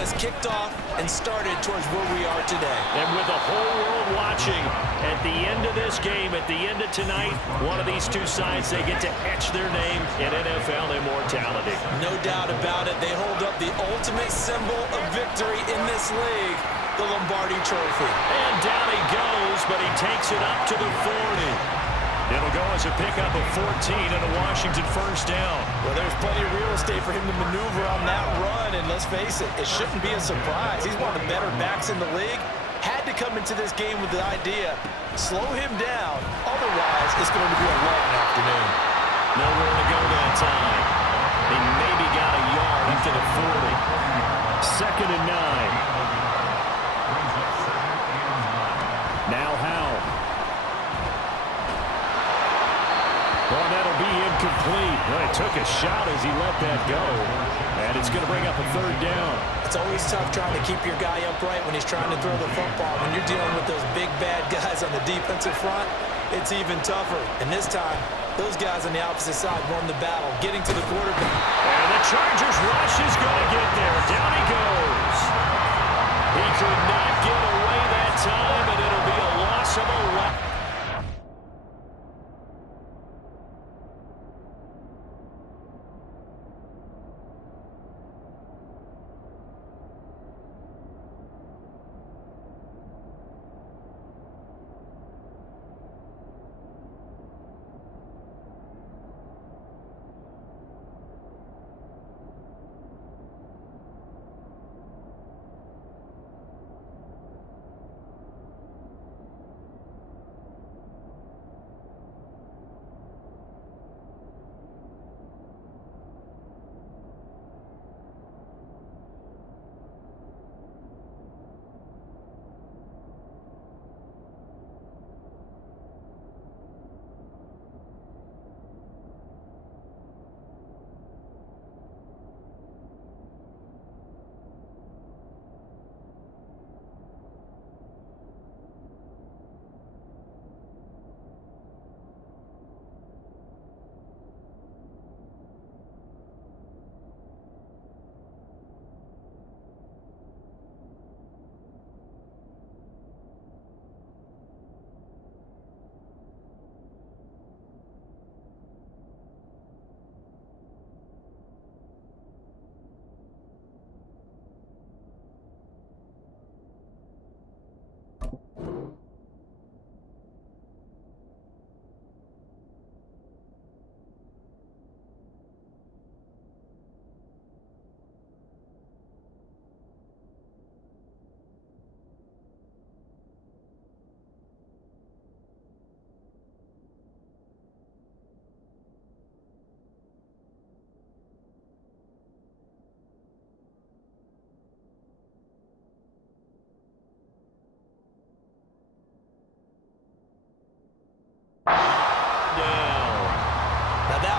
got us kicked off and started towards where we are today. And with the whole world watching, at the end of this game, at the end of tonight, one of these two sides, they get to etch their name in NFL immortality. No doubt about it. They hold up the ultimate symbol of victory in this league, the Lombardi Trophy. And down he goes, but he takes it up to the 40. It'll go as a pickup of 14 and a Washington first down. Well, there's plenty of real estate for him to maneuver on that run, and let's face it, it shouldn't be a surprise. He's one of the better backs in the league. Had to come into this game with the idea, slow him down, otherwise it's going to be a long afternoon. Nowhere to go that time. He maybe got a yard up to the 40. Second and 9. Now Howe. Well, that'll be incomplete. Well, he took a shot as he let that go. And it's going to bring up a third down. It's always tough trying to keep your guy upright when he's trying to throw the football. When you're dealing with those big, bad guys on the defensive front, it's even tougher. And this time, those guys on the opposite side won the battle, getting to the quarterback. And the Chargers rush is going to get there. Down he goes. He could not get away that time, and it'll be a loss of 11.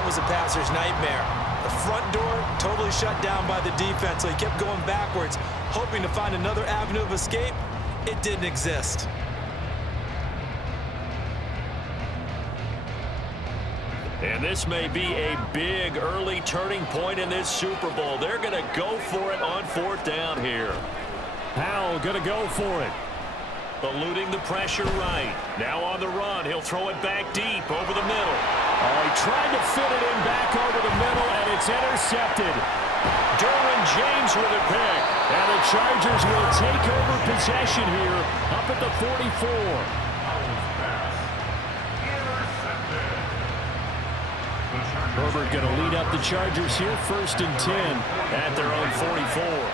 Was a passer's nightmare. The front door totally shut down by the defense, so he kept going backwards, hoping to find another avenue of escape. It didn't exist. And this may be a big early turning point in this Super Bowl. They're going to go for it on fourth down here. Howell going to go for it. Eluding the pressure right. Now on the run. He'll throw it back deep over the middle. Oh, he tried to fit it in back over the middle, and it's intercepted. Derwin James with a pick. And the Chargers will take over possession here up at the 44. Herbert going to lead up the Chargers here, 1st and 10 at their own 44.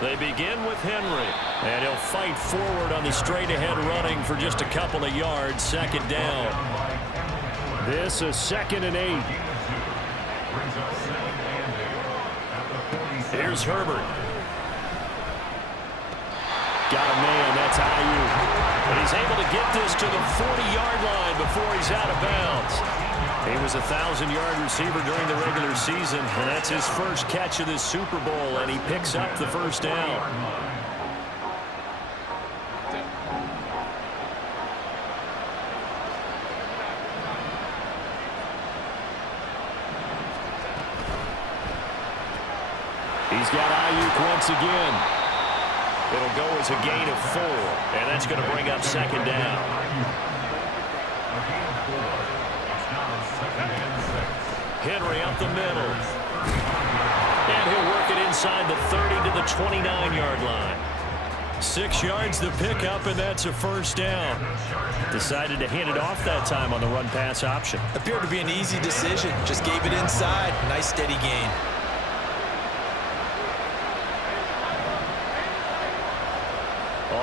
They begin with Henry, and he'll fight forward on the straight-ahead running for just a couple of yards, second down. This is 2nd and 8. Here's Herbert. Got a man, that's Ayuk. But he's able to get this to the 40-yard line before he's out of bounds. He was a 1,000-yard receiver during the regular season, and that's his first catch of this Super Bowl, and he picks up the first down. He's got Ayuk once again. It'll go as a gain of 4, and that's going to bring up second down. Henry up the middle. And he'll work it inside the 30 to the 29-yard line. 6 yards the pickup, and that's a first down. Decided to hand it off that time on the run-pass option. Appeared to be an easy decision. Just gave it inside. Nice steady gain.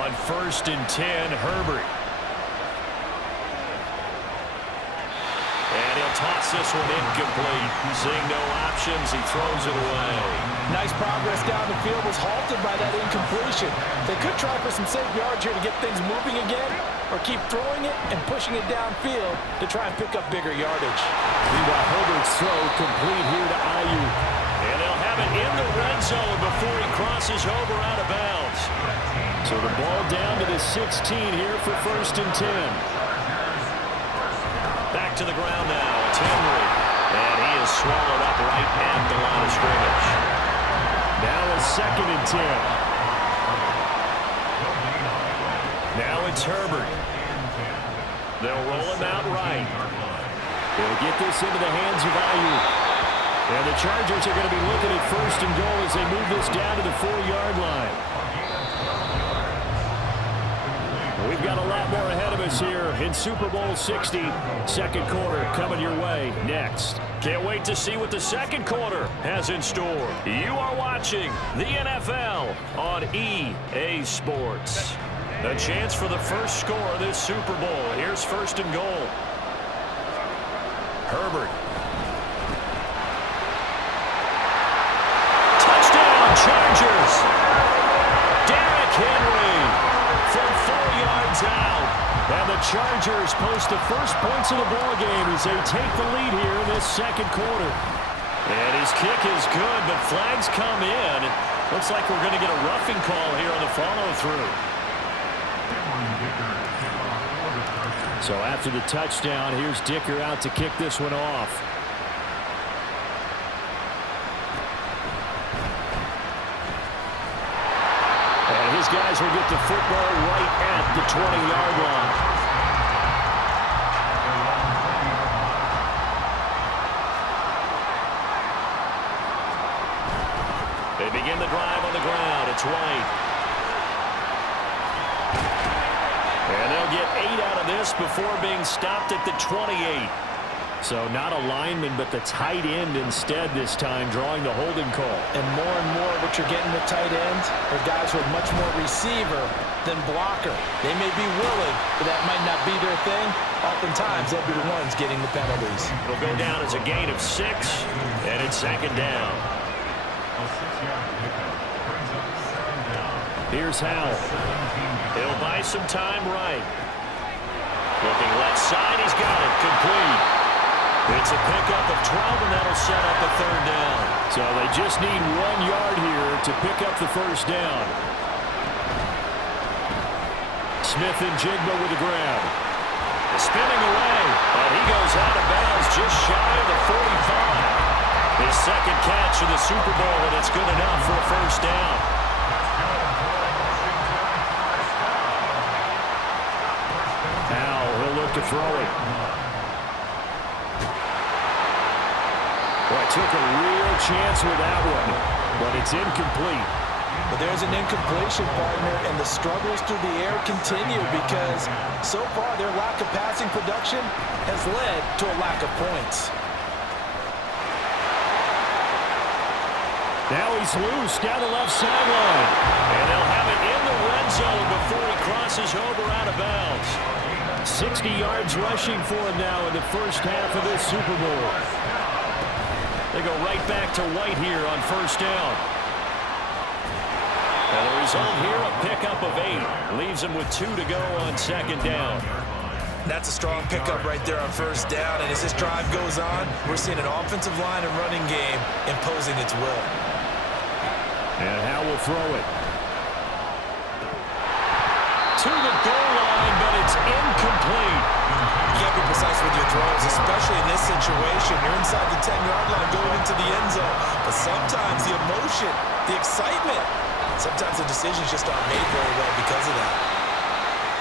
On 1st and 10, Herbert. And he'll toss this one incomplete. Seeing no options, he throws it away. Nice progress down the field, was halted by that incompletion. They could try for some safe yards here to get things moving again, or keep throwing it and pushing it downfield to try and pick up bigger yardage. Meanwhile, Herbert's throw complete here to Ayuk. And they'll have it in the red zone before he crosses over out of bounds. So the ball down to the 16 here for 1st and 10. Back to the ground now. It's Henry. And he is swallowed up right at the line of scrimmage. Now it's 2nd and 10. Now it's Herbert. They'll roll him out right. They'll get this into the hands of Ayuk. And the Chargers are going to be looking at 1st and goal as they move this down to the 4-yard line. We've got a lot more ahead of us here in Super Bowl 60. Second quarter coming your way next. Can't wait to see what the second quarter has in store. You are watching the NFL on EA Sports. A chance for the first score of this Super Bowl. Here's 1st and goal. Herbert. Touchdown, Chargers. Derrick Henry from 4 yards out. And the Chargers post the first points of the ball game as they take the lead here in this second quarter. And his kick is good, but flags come in. Looks like we're going to get a roughing call here on the follow-through. So after the touchdown, here's Dicker out to kick this one off. And his guys will get the football right at the 20-yard line. They begin the drive on the ground. It's White. And they'll get 8 out of this before being stopped at the 28. So not a lineman, but the tight end instead this time, drawing the holding call. And more what you're getting with tight ends are guys who are much more receiver than blocker. They may be willing, but that might not be their thing. Oftentimes, they'll be the ones getting the penalties. It'll go down as a gain of 6, and it's second down. Here's Howell. He'll buy some time right. Looking left side, he's got it, complete. It's a pickup of 12, and that'll set up a third down. So they just need 1 yard here to pick up the first down. Smith and Jigba with the grab. Spinning away, and he goes out of bounds just shy of the 45. His second catch in the Super Bowl, and it's good enough for a first down. Now he'll look to throw it. Boy, took a real chance with that one, but it's incomplete. But there's an incompletion, partner, and the struggles through the air continue because so far their lack of passing production has led to a lack of points. Now he's loose down the left sideline. And they'll have it in the red zone before he crosses over out of bounds. 60 yards rushing for him now in the first half of this Super Bowl. They go right back to White here on first down. And the result here, a pickup of 8. Leaves him with 2 to go on second down. That's a strong pickup right there on first down. And as this drive goes on, we're seeing an offensive line and running game imposing its will. And Howell will throw it. To the goal line, but it's incomplete. You can't be precise with your throws, especially in this situation. You're inside the 10-yard line going into the end zone. But sometimes the emotion The excitement. Sometimes the decisions just aren't made very well because of that.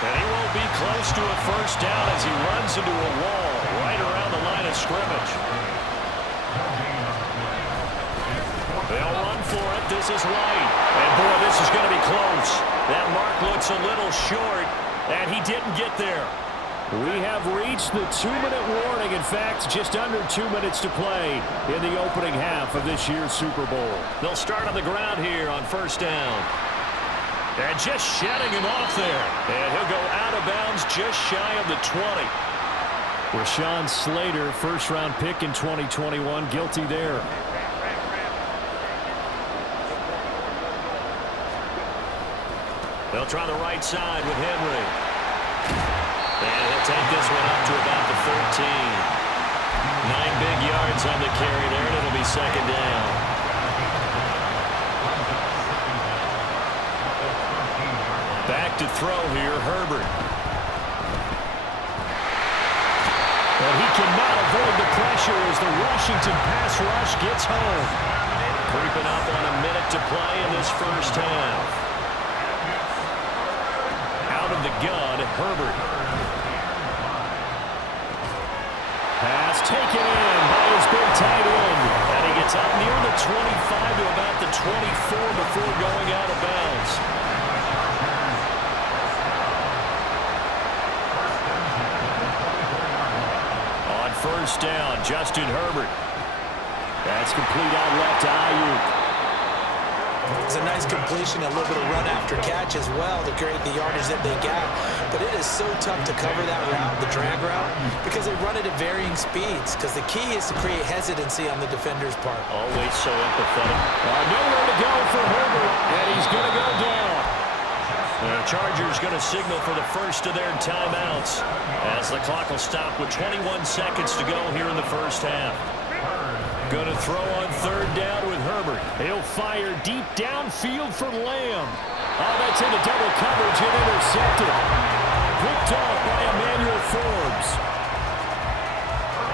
And he won't be close to a first down as he runs into a wall right around the line of scrimmage. They'll run for it. This is White. And, boy, this is going to be close. That mark looks a little short, and he didn't get there. We have reached the 2-minute warning. In fact, just under 2 minutes to play in the opening half of this year's Super Bowl. They'll start on the ground here on first down. And just shedding him off there. And he'll go out of bounds just shy of the 20. Rashawn Slater, first-round pick in 2021, guilty there. They'll try the right side with Henry. And he'll take this one up to about the 13. 9 big yards on the carry there, and it'll be second down. Back to throw here, Herbert. And he cannot avoid the pressure as the Washington pass rush gets home. Creeping up on a minute to play in this first half. Out of the gun, Herbert. Pass taken in by his big tight end. And he gets out near the 25 to about the 24 before going out of bounds. On first down, Justin Herbert. That's complete out left to Ayuk. It's a nice completion, a little bit of run after catch as well to create the yardage that they got. But it is so tough to cover that route, the drag route, because they run it at varying speeds. Because the key is to create hesitancy on the defender's part. Always so empathetic. Nowhere to go for Herbert, and he's going to go down. The Chargers going to signal for the first of their timeouts as the clock will stop with 21 seconds to go here in the first half. Going to throw on third down with Herbert. He'll fire deep downfield for Lamb. Oh, that's into double coverage and intercepted. Picked off by Emmanuel Forbes.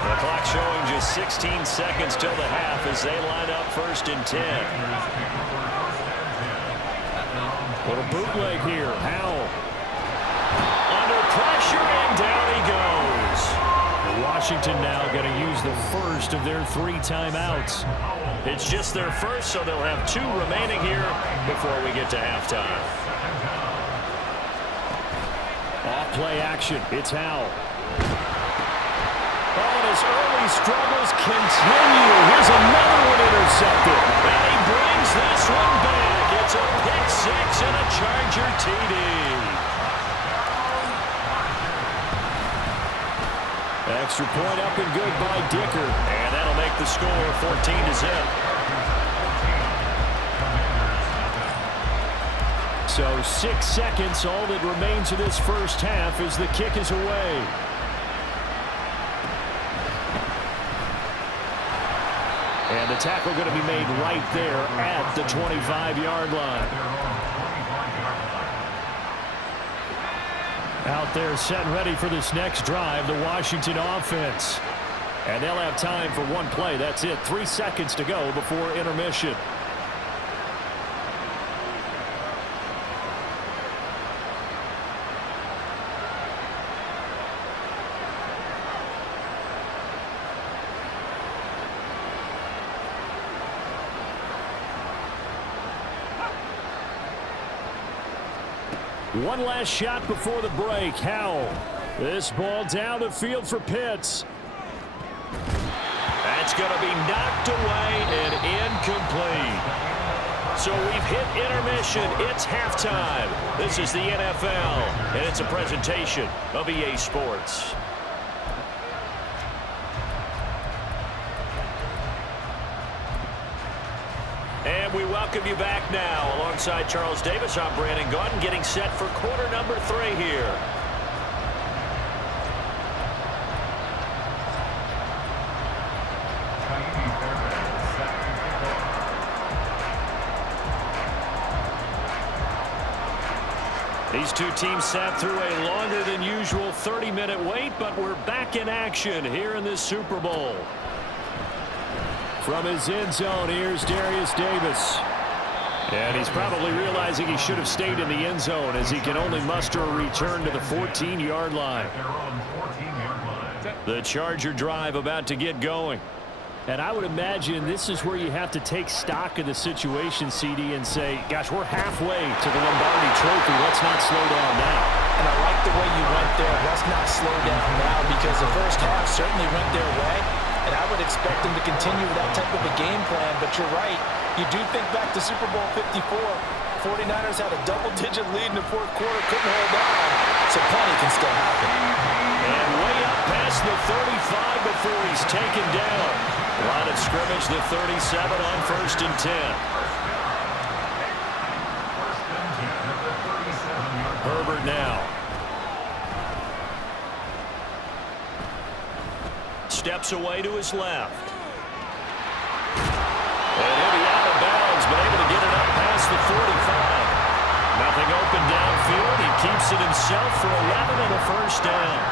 The clock showing just 16 seconds till the half as they line up first and 10. Little bootleg here. Howell. Under pressure and down he goes. Washington now going to use the first of their 3 timeouts. It's just their first, so they'll have 2 remaining here before we get to halftime. Off-play action. It's Howell. Oh, and his early struggles continue. Here's another one intercepted. And he brings this one back. It's a pick 6 and a Charger TD. Extra point up and good by Dicker. And that'll make the score 14-0. So 6 seconds, all that remains of this first half as the kick is away. And the tackle going to be made right there at the 25-yard line. Out there set and ready for this next drive, the Washington offense. And they'll have time for one play. That's it. 3 seconds to go before intermission. One last shot before the break. Howell. This ball down the field for Pitts. That's going to be knocked away and incomplete. So we've hit intermission. It's halftime. This is the NFL, and it's a presentation of EA Sports. And we welcome you back now. Alongside Charles Davis, I'm Brandon Gaudin, getting set for quarter number 3 here. These two teams sat through a longer than usual 30-minute wait, but we're back in action here in this Super Bowl. From his end zone, here's Darius Davis. And he's probably realizing he should have stayed in the end zone as he can only muster a return to the 14-yard line. The Charger drive about to get going. And I would imagine this is where you have to take stock of the situation, CD, and say, gosh, we're halfway to the Lombardi Trophy. Let's not slow down now. And I like the way you went there. Let's not slow down now, because the first half certainly went their way. And I would expect them to continue that type of a game plan. But you're right. You do think back to Super Bowl 54. 49ers had a double-digit lead in the fourth quarter, couldn't hold on. So plenty can still happen. And way up past the 35 before he's taken down. Line of scrimmage, the 37 on 1st and 10. Herbert now. Steps away to his left. And he'll be out of bounds, but able to get it up past the 45. Nothing open downfield. He keeps it himself for 11 and a first down.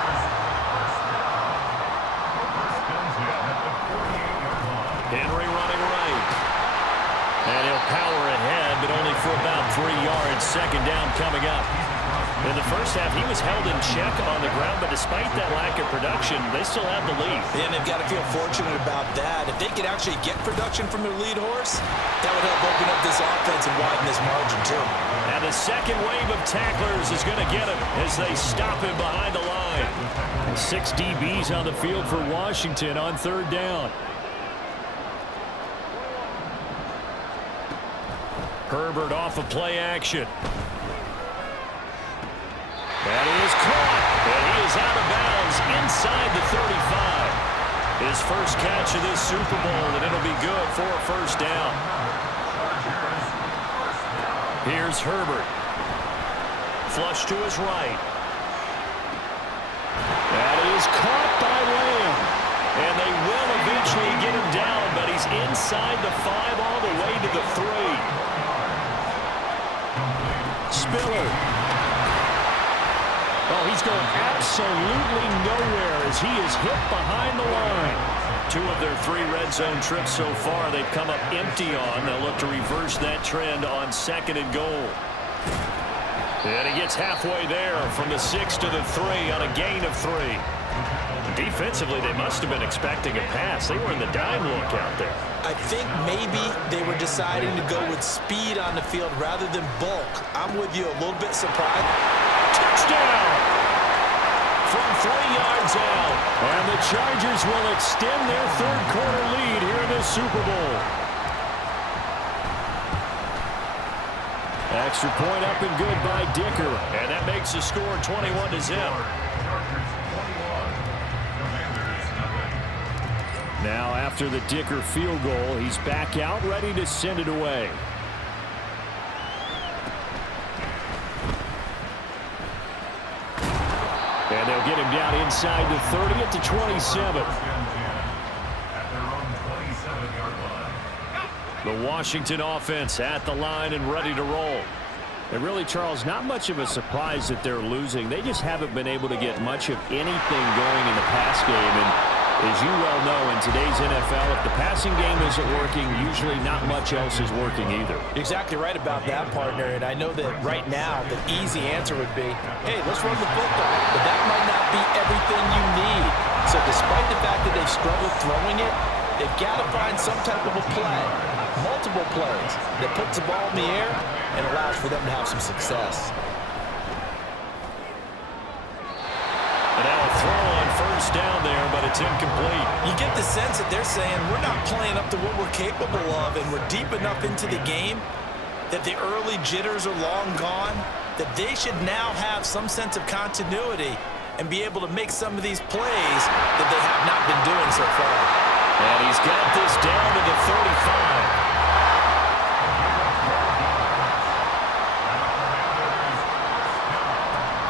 Henry running right. And he'll power ahead, but only for about 3 yards. Second down coming up. In the first half, he was held in check on the ground, but despite that lack of production, they still have the lead. And they've got to feel fortunate about that. If they could actually get production from their lead horse, that would help open up this offense and widen this margin, too. And the second wave of tacklers is going to get him as they stop him behind the line. 6 DBs on the field for Washington on third down. Herbert off of play action. That is caught, and he is out of bounds inside the 35. His first catch of this Super Bowl, and it'll be good for a first down. Here's Herbert. Flush to his right. That is caught by Lamb. And they will eventually get him down, but he's inside the 5 all the way to the 3. Spiller. Oh, he's going absolutely nowhere as he is hit behind the line. 2 of their 3 red zone trips so far they've come up empty on. They'll look to reverse that trend on 2nd and goal. And he gets halfway there from the 6 to the 3 on a gain of 3. Defensively, they must have been expecting a pass. They were in the dime look out there. I think maybe they were deciding to go with speed on the field rather than bulk. I'm with you, a little bit surprised. Touchdown! From 3 yards out. And the Chargers will extend their third quarter lead here in the Super Bowl. Extra point up and good by Dicker. And that makes the score 21-0. Now after the Dicker field goal, he's back out ready to send it away. And they'll get him down inside the 30 at the 27. The Washington offense at the line and ready to roll. And really, Charles, not much of a surprise that they're losing. They just haven't been able to get much of anything going in the pass game. And as you well know, in today's NFL, if the passing game isn't working, usually not much else is working either. Exactly right about that, partner. And I know that right now the easy answer would be, hey, let's run the football. But that might not be everything you need. So despite the fact that they've struggled throwing it, they've got to find some type of a play, multiple plays, that puts the ball in the air and allows for them to have some success. And now a throw on first down there, but it's incomplete. You get the sense that they're saying we're not playing up to what we're capable of, and we're deep enough into the game that the early jitters are long gone, that they should now have some sense of continuity and be able to make some of these plays that they have not been doing so far. And he's got this down to the 35.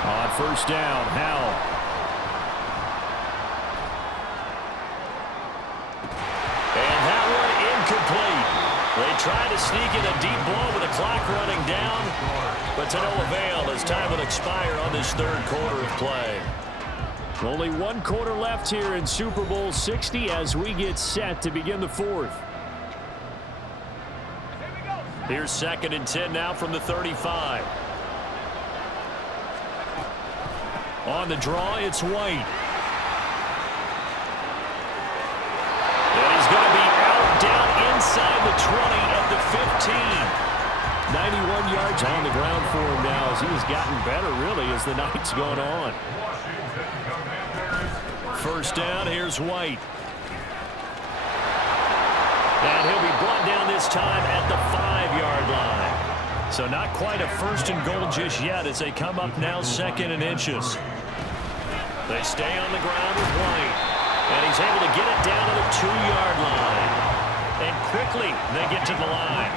On first down, Howell. They try to sneak in a deep ball with the clock running down, but to no avail as time will expire on this third quarter of play. Only 1 quarter left here in Super Bowl 60 as we get set to begin the fourth. Here's 2nd and 10 now from the 35. On the draw, it's White. And he's going to be out down inside the 20 at the 15. 91 yards on the ground for him now as he has gotten better, really, as the night's gone on. First down, here's White. And he'll be brought down this time at the 5-yard line. So not quite a 1st and goal just yet as they come up now 2nd and inches. They stay on the ground with White. And he's able to get it down to the 2-yard line. And quickly they get to the line.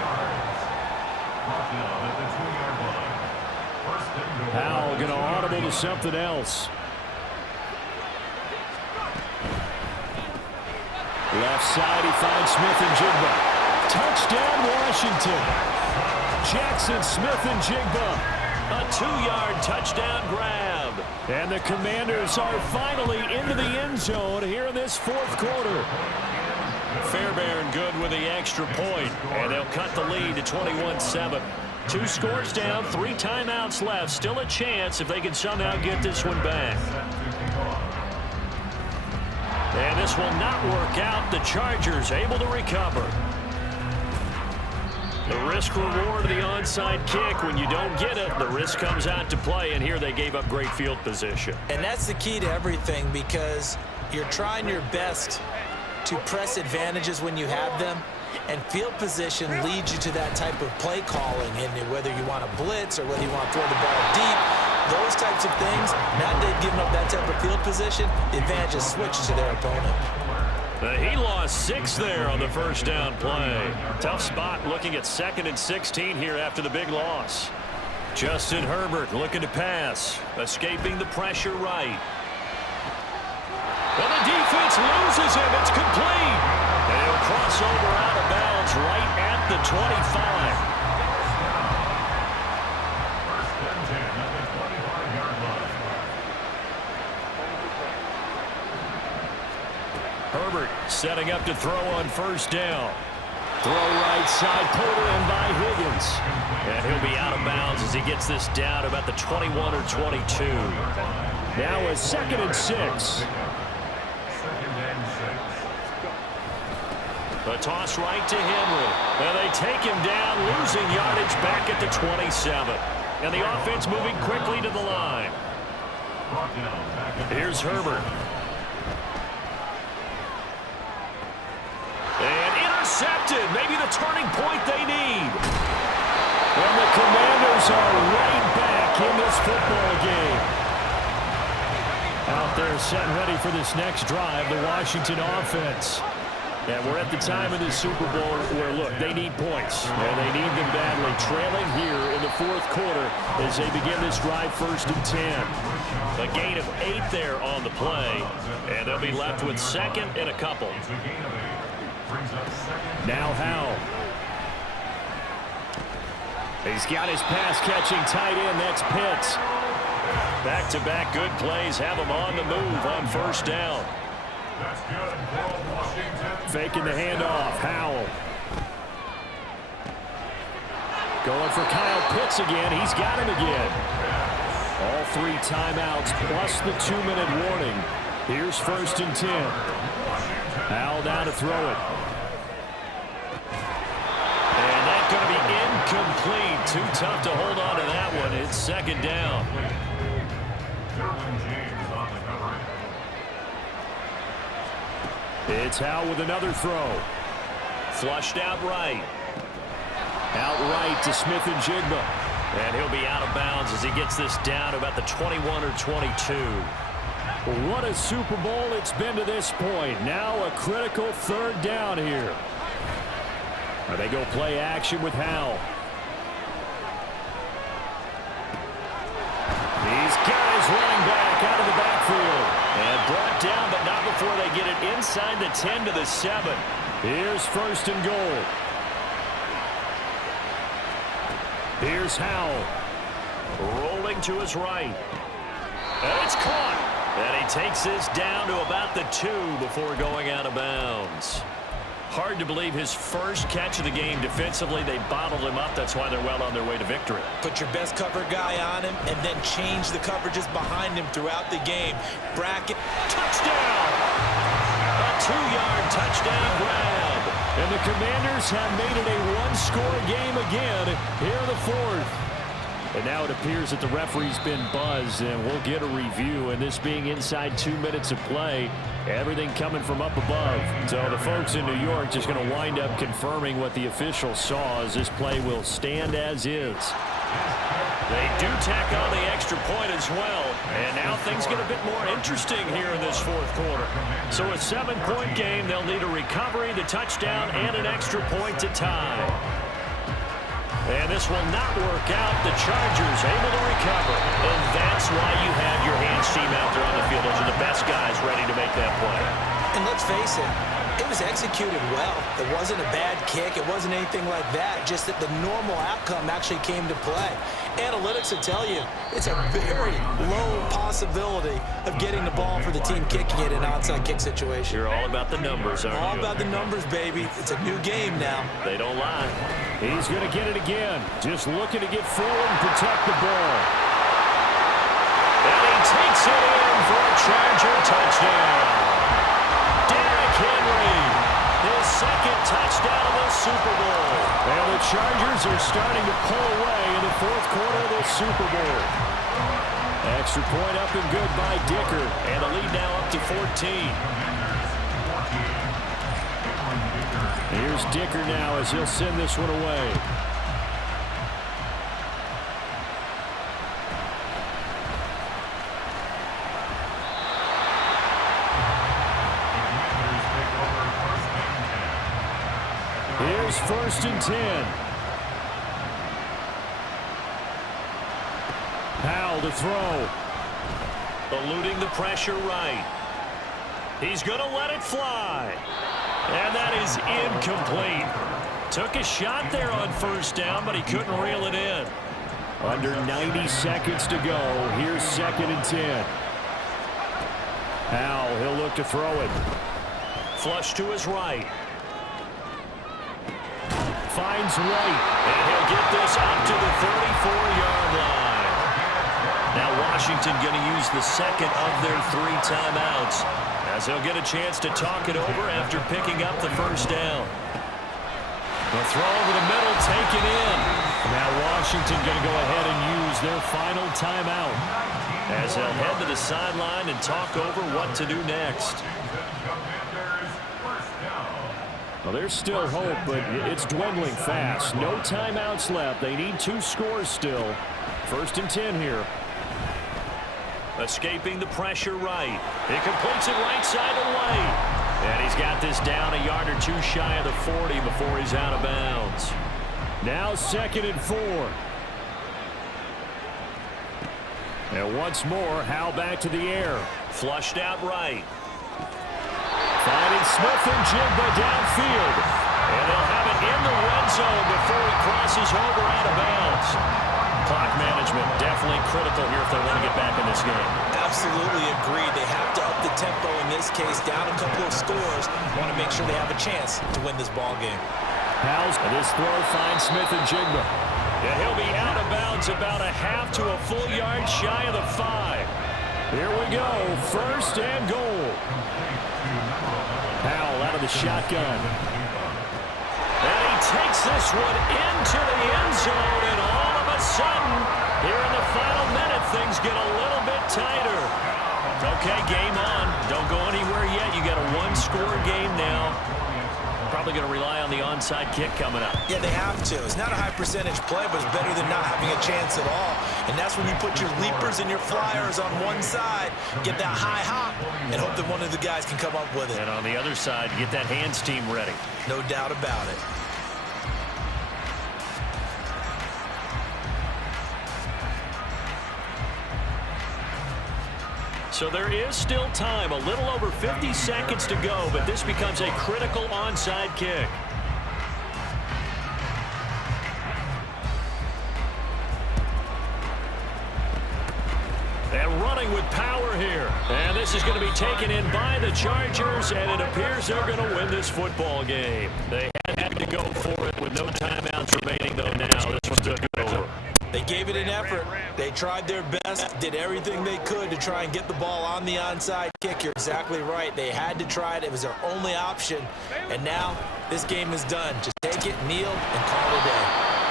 Howell going to audible to something else. Left side, he finds Smith-Njigba. Touchdown, Washington. Jackson Smith-Njigba. A 2-yard touchdown grab. And the Commanders are finally into the end zone here in this 4th quarter. Fairbairn good with the extra point. And they'll cut the lead to 21-7. 2 scores down, 3 timeouts left. Still a chance if they can somehow get this one back. And this will not work out. The Chargers able to recover. The risk reward of the onside kick. When you don't get it, the risk comes out to play. And here they gave up great field position. And that's the key to everything, because you're trying your best to press advantages when you have them. And field position leads you to that type of play calling. And whether you want to blitz or whether you want to throw the ball deep, those types of things, now that they've given up that type of field position, the advantage is switched to their opponent. He lost 6 there on the first down play. Tough spot looking at 2nd and 16 here after the big loss. Justin Herbert looking to pass, escaping the pressure right. Well, the defense loses him. It's complete. And he'll cross over out of bounds right at the 25. Herbert setting up to throw on first down. Throw right side, pulled in by Higgins. And he'll be out of bounds as he gets this down about the 21 or 22. Now a 2nd and 6. A toss right to Henry. And they take him down, losing yardage back at the 27. And the offense moving quickly to the line. Here's Herbert. And intercepted. Maybe the turning point they need. And the Commanders are right back in this football game. Out there set ready for this next drive, the Washington offense. And we're at the time of the Super Bowl where, look, they need points. And they need them badly. Trailing here in the 4th quarter as they begin this drive 1st and 10. A gain of 8 there on the play. And they'll be left with 2nd and a couple. Now Howell. He's got his pass-catching tight end. That's Pitts. Back-to-back good plays have him on the move on first down. Faking the handoff. Howell. Going for Kyle Pitts again. He's got him again. All 3 timeouts plus the 2-minute warning. Here's 1st and 10. Howell down to throw it. And that's going to be incomplete. Too tough to hold on to that one. It's 2nd down. It's Howell with another throw. Flushed out right. Out right to Smith-Njigba. And he'll be out of bounds as he gets this down to about the 21 or 22. What a Super Bowl it's been to this point. Now a critical 3rd down here. They go play action with Howell. These guys running back out of the backfield. And brought down, but not before they get it inside the 10 to the 7. Here's 1st and goal. Here's Howell. Rolling to his right. And it's caught. And he takes this down to about the 2 before going out of bounds. Hard to believe his first catch of the game defensively. They bottled him up. That's why they're well on their way to victory. Put your best cover guy on him and then change the coverages behind him throughout the game. Bracket. Touchdown! A 2-yard touchdown grab. And the Commanders have made it a one-score game again here in the fourth. And now it appears that the referee's been buzzed, and we'll get a review. And this being inside 2 minutes of play, everything coming from up above. So the folks in New York just going to wind up confirming what the official saw, as this play will stand as is. They do tack on the extra point as well. And now things get a bit more interesting here in this fourth quarter. So a 7-point game, they'll need a recovery, the touchdown, and an extra point to tie. And this will not work out. The Chargers able to recover. And that's why you have your hands team out there on the field. Those are the best guys ready to make that play. And let's face it, it was executed well. It wasn't a bad kick. It wasn't anything like that. Just that the normal outcome actually came to play. Analytics will tell you it's a very low possibility of getting the ball for the team kicking it in an onside kick situation. You're all about the numbers, aren't you? All about the numbers, baby. It's a new game now. They don't lie. He's going to get it again. Just looking to get forward and protect the ball. And he takes it in for a Charger touchdown. Derrick Henry, his second touchdown of the Super Bowl. And the Chargers are starting to pull away in the fourth quarter of the Super Bowl. Extra point up and good by Dicker. And the lead now up to 14. Here's Dicker now as he'll send this one away. Here's 1st and 10. Powell to throw. Eluding the pressure right. He's going to let it fly. And that is incomplete. Took a shot there on 1st down, but he couldn't reel it in. Under 90 seconds to go. Here's 2nd and 10. Powell, he'll look to throw it. Flush to his right. Finds White. And he'll get this up to the 34-yard line. Now Washington going to use the second of their 3 timeouts, as he'll get a chance to talk it over after picking up the 1st down. The throw over the middle, taken in. Now Washington going to go ahead and use their final timeout, as they'll head to the sideline and talk over what to do next. Well, there's still hope, but it's dwindling fast. No timeouts left. They need 2 scores still. 1st and 10 here. Escaping the pressure right. He completes it right side to White. And he's got this down a yard or 2 shy of the 40 before he's out of bounds. Now 2nd and 4. And once more, Howell back to the air. Flushed out right. Finding Smith and Jigba downfield. And they'll have it in the red zone before he crosses over out of bounds. Clock management definitely critical here if they want to get back in this game. Absolutely agreed. They have to up the tempo in this case, down a couple of scores. Want to make sure they have a chance to win this ball game. Howell's this throw finds Smith and Jigba. And he'll be out of bounds about a half to a full yard shy of the 5. Here we go. 1st and goal. Howell out of the shotgun. And he takes this one into the end zone, and all of a sudden, here in the final minute, things get a little bit tighter. Okay, game on. Don't go anywhere yet. You got a 1-score game now. Probably going to rely on the onside kick coming up. Yeah, they have to. It's not a high percentage play, but it's better than not having a chance at all. And that's when you put your leapers and your flyers on one side, get that high hop, and hope that one of the guys can come up with it. And on the other side, get that hands team ready. No doubt about it. So there is still time, a little over 50 seconds to go, but this becomes a critical onside kick. And running with power here. And this is going to be taken in by the Chargers, and it appears they're going to win this football game. They had to go for it with no timeouts remaining, though, now. This one's going to go over. They gave it an effort. They tried their best, did everything they could to try and get the ball on the onside kick. You're exactly right. They had to try it. It was their only option. And now this game is done. Just take it, kneel, and call it a day.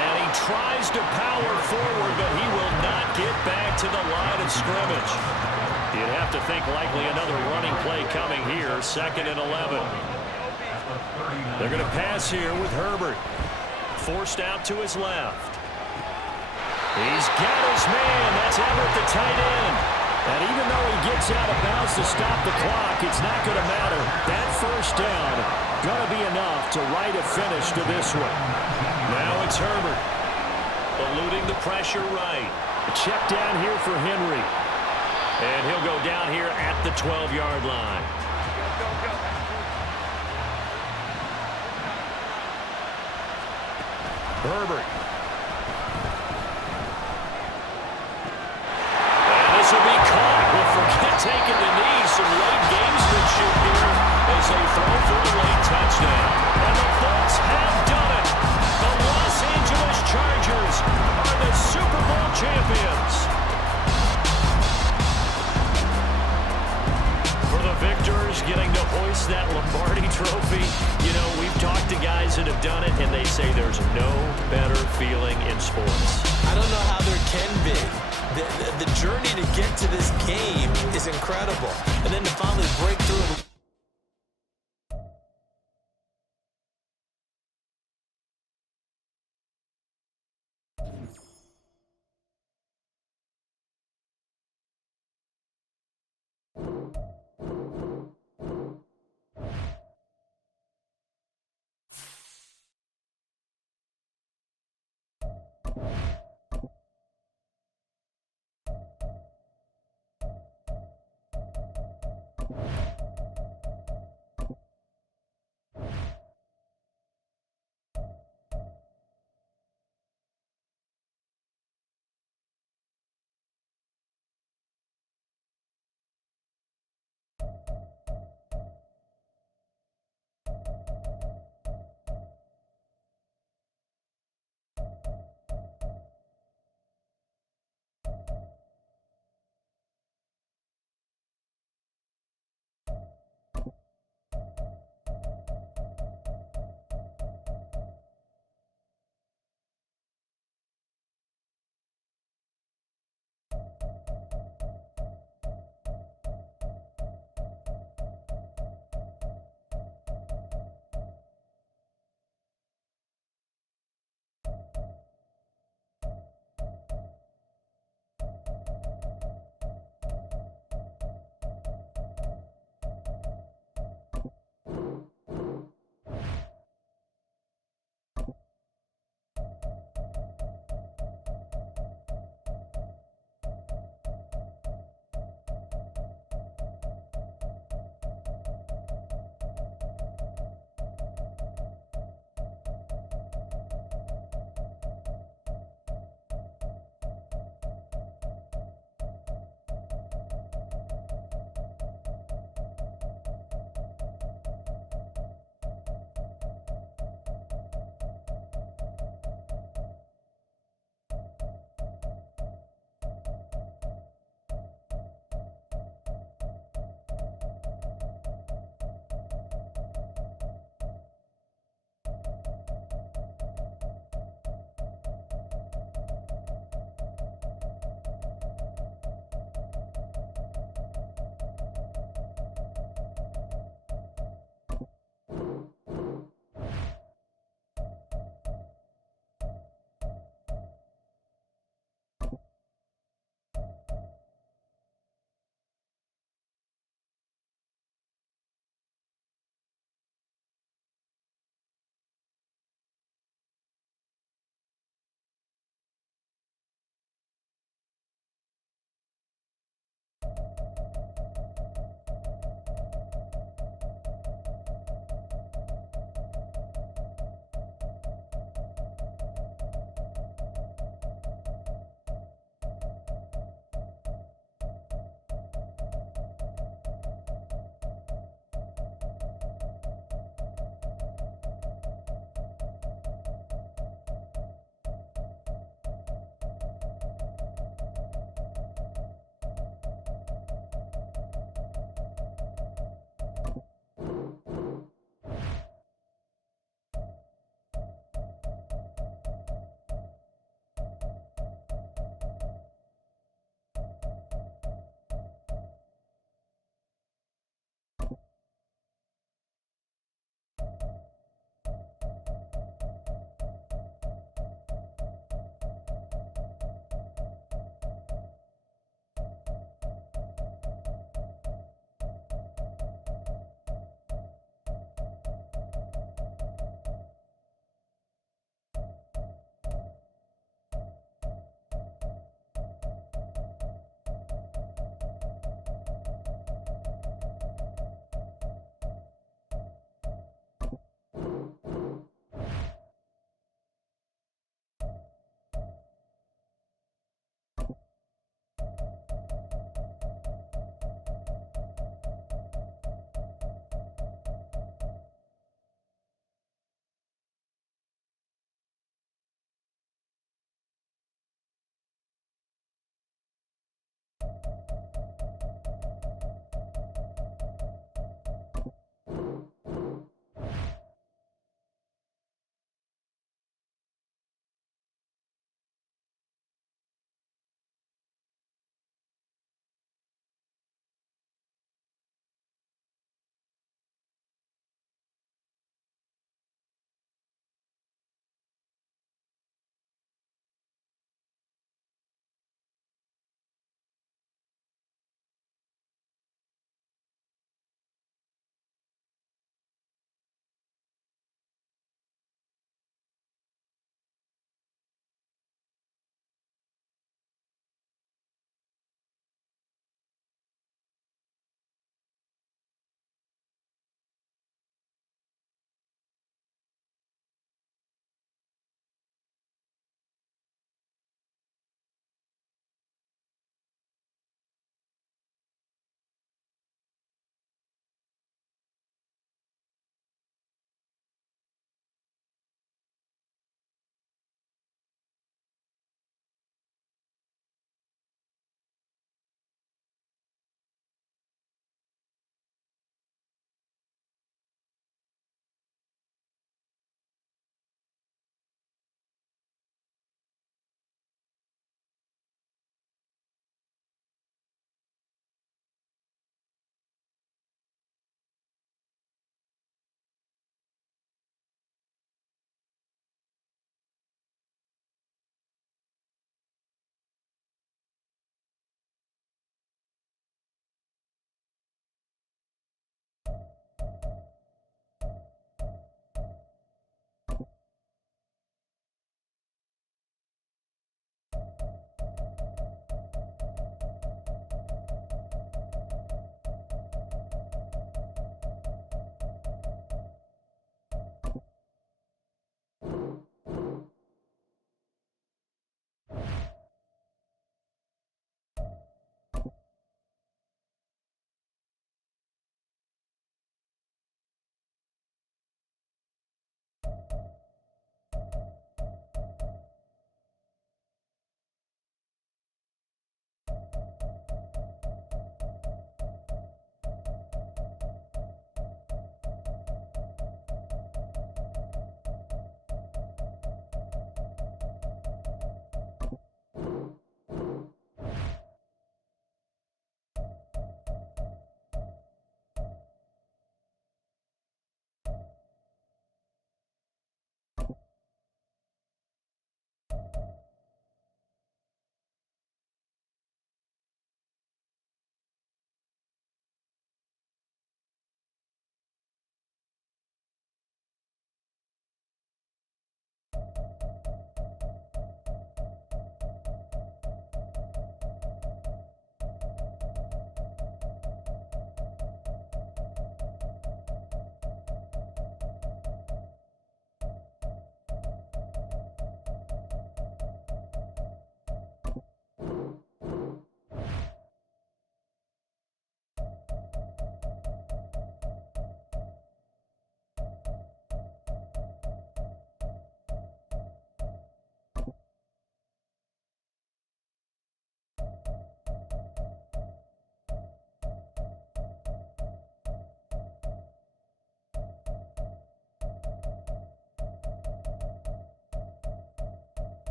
And he tries to power forward, but he will not get back to the line of scrimmage. You'd have to think likely another running play coming here, 2nd and 11. They're going to pass here with Herbert. Forced out to his left. He's got his man. That's Everett, the tight end. And even though he gets out of bounds to stop the clock, it's not going to matter. That first down going to be enough to write a finish to this one. Now it's Herbert. Eluding the pressure right. A check down here for Henry. And he'll go down here at the 12-yard line. Herbert. Will be caught. Will forget taking the knee. Some late gamesmanship here as they throw for a late touchdown. And the Bolts have done it. The Los Angeles Chargers are the Super Bowl champions. For the victors, getting to hoist that Lombardi trophy. You know, we've talked to guys that have done it, and they say there's no better feeling in sports. I don't know how there can be. The journey to get to this game is incredible. And then to finally break through.